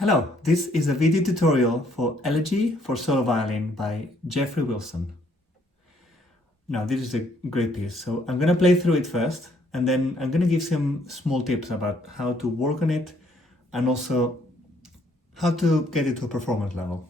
Hello, this is a video tutorial for Elegy for solo violin by Jeffery Wilson. Now, this is a great piece, so I'm gonna play through it first, and then I'm gonna give some small tips about how to work on it, and also how to get it to a performance level.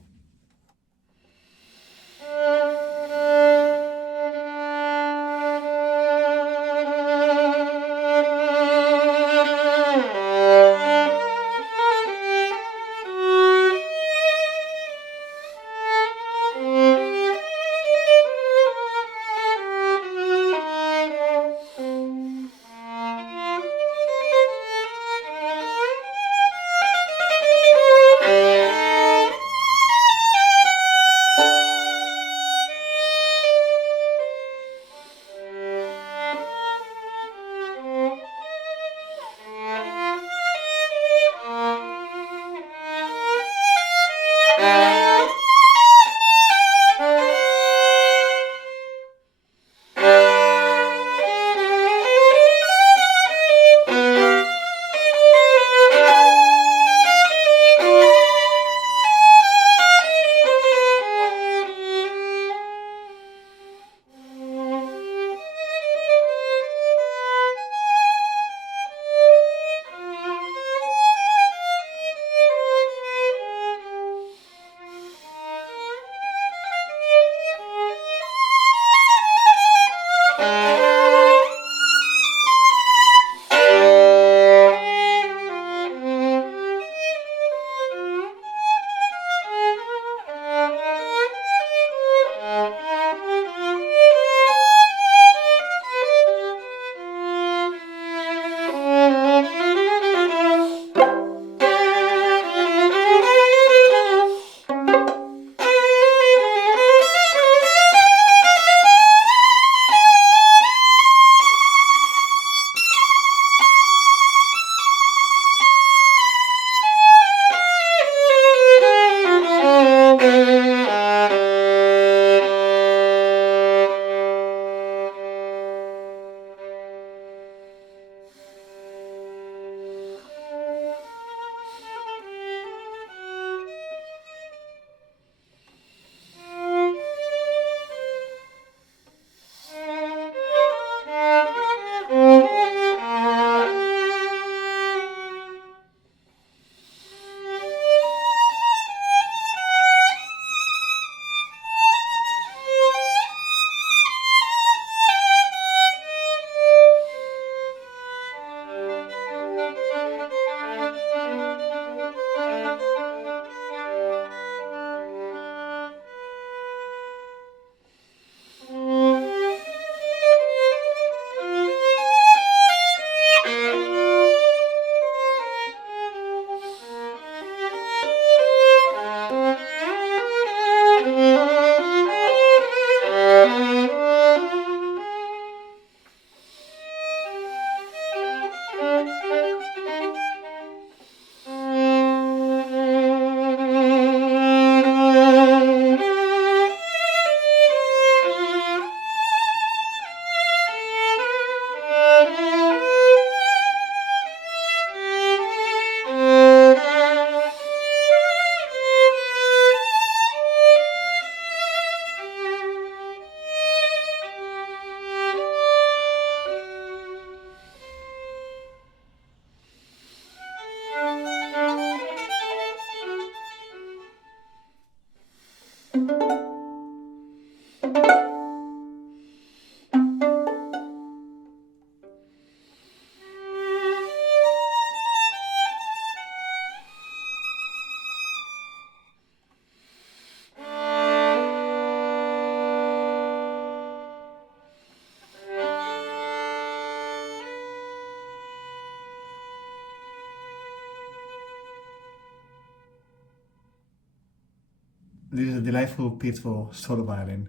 This is a delightful piece for solo violin.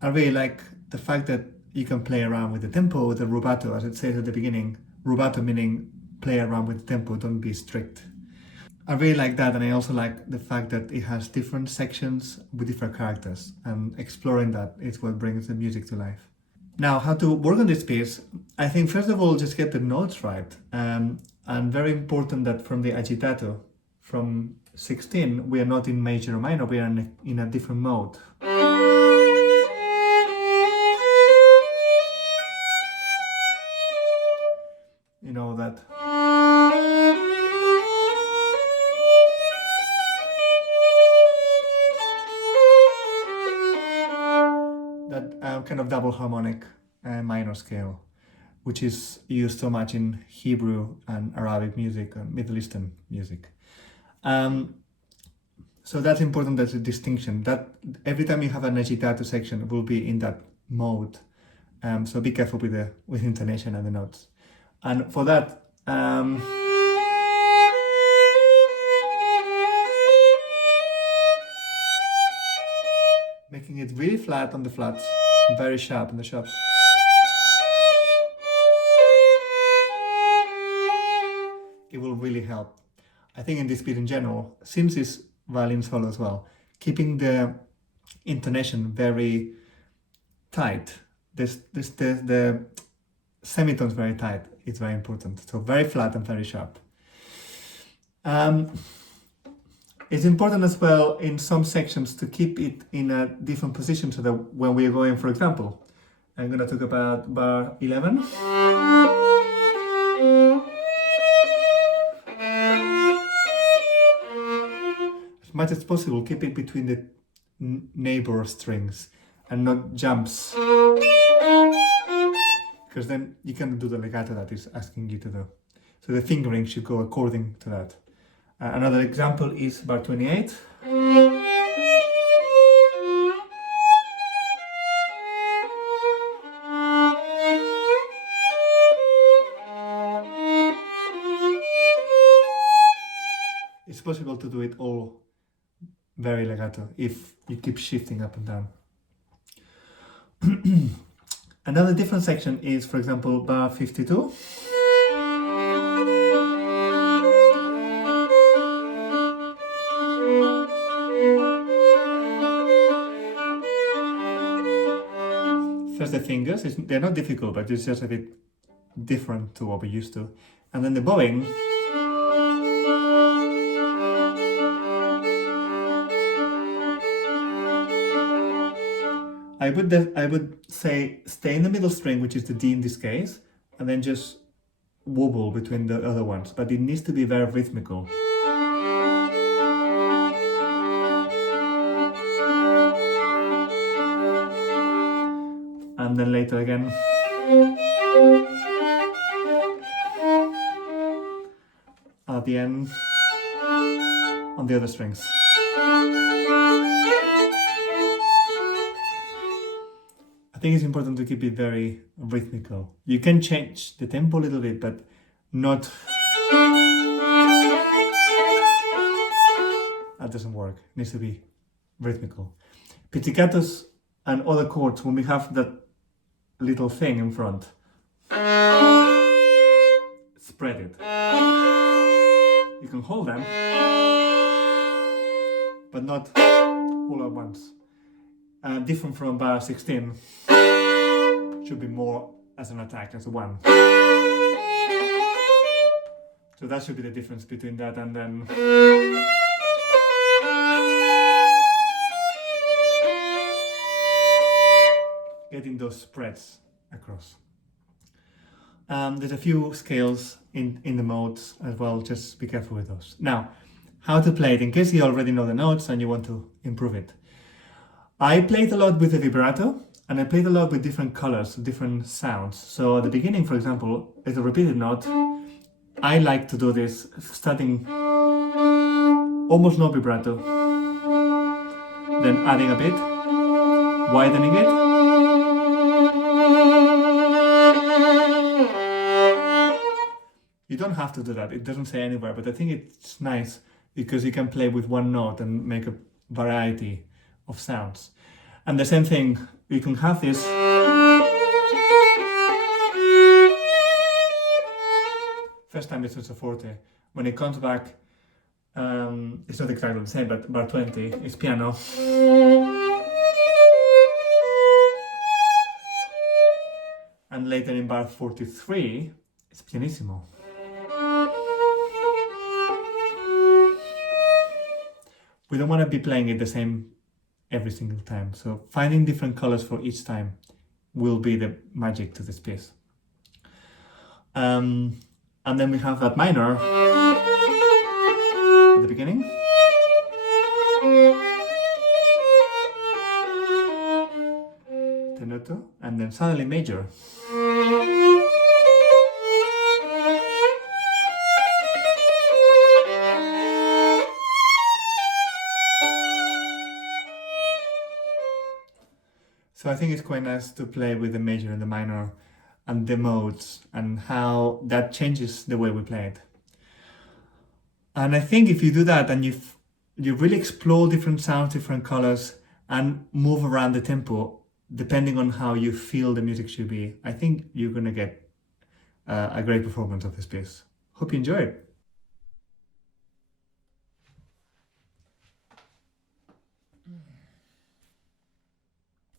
I really like the fact that you can play around with the tempo, with the rubato, as it says at the beginning. Rubato meaning play around with the tempo, don't be strict. I really like that, and I also like the fact that it has different sections with different characters, and exploring that is what brings the music to life. Now, how to work on this piece? I think first of all, just get the notes right, and very important that from the agitato, from 16, we are not in major or minor, we are in a different mode. You know that. That kind of double harmonic minor scale, which is used so much in Hebrew and Arabic music and Middle Eastern music. So that's important as a distinction, that every time you have an agitato section, it will be in that mode. So be careful with intonation and the notes. And for that, making it really flat on the flats, very sharp on the sharps. It will really help. I think in this bit in general, since it's violin solo as well, keeping the intonation very tight. The semitones very tight. It's very important. So very flat and very sharp. It's important as well in some sections to keep it in a different position so that when we are going, for example, I'm going to talk about bar 11. As much as possible, keep it between the neighbor strings and not jumps. Because then you can do the legato that is asking you to do. So the fingering should go according to that. Another example is bar 28. It's possible to do it all very legato if you keep shifting up and down. Another different section is, for example, bar 52. First the fingers, they're not difficult, but it's just a bit different to what we're used to. And then the bowing. I would say stay in the middle string, which is the D in this case, and then just wobble between the other ones, but it needs to be very rhythmical. And then later again. At the end, on the other strings. I think it's important to keep it very rhythmical. You can change the tempo a little bit, but not... That doesn't work. It needs to be rhythmical. Pizzicatos and other chords, when we have that little thing in front, spread it. You can hold them, but not all at once. Different from bar 16, should be more as an attack, as a one. So that should be the difference between that and then. Getting those spreads across. There's a few scales in the modes as well, just be careful with those. Now, how to play it, in case you already know the notes and you want to improve it. I played a lot with the vibrato, and I played a lot with different colors, different sounds. So at the beginning, for example, it's a repeated note. I like to do this, starting almost no vibrato, then adding a bit, widening it, you don't have to do that, it doesn't say anywhere, but I think it's nice because you can play with one note and make a variety of sounds. And the same thing, you can have this first time it's also forte. When it comes back, it's not exactly the same, but bar 20 is piano. And later in bar 43, it's pianissimo. we don't want to be playing it the same every single time. So finding different colors for each time will be the magic to this piece. And then we have that minor at the beginning. Tenuto, and then suddenly major. So I think it's quite nice to play with the major and the minor and the modes and how that changes the way we play it. And I think if you do that and you really explore different sounds, different colors, and move around the tempo, depending on how you feel the music should be, I think you're going to get a great performance of this piece. Hope you enjoy it.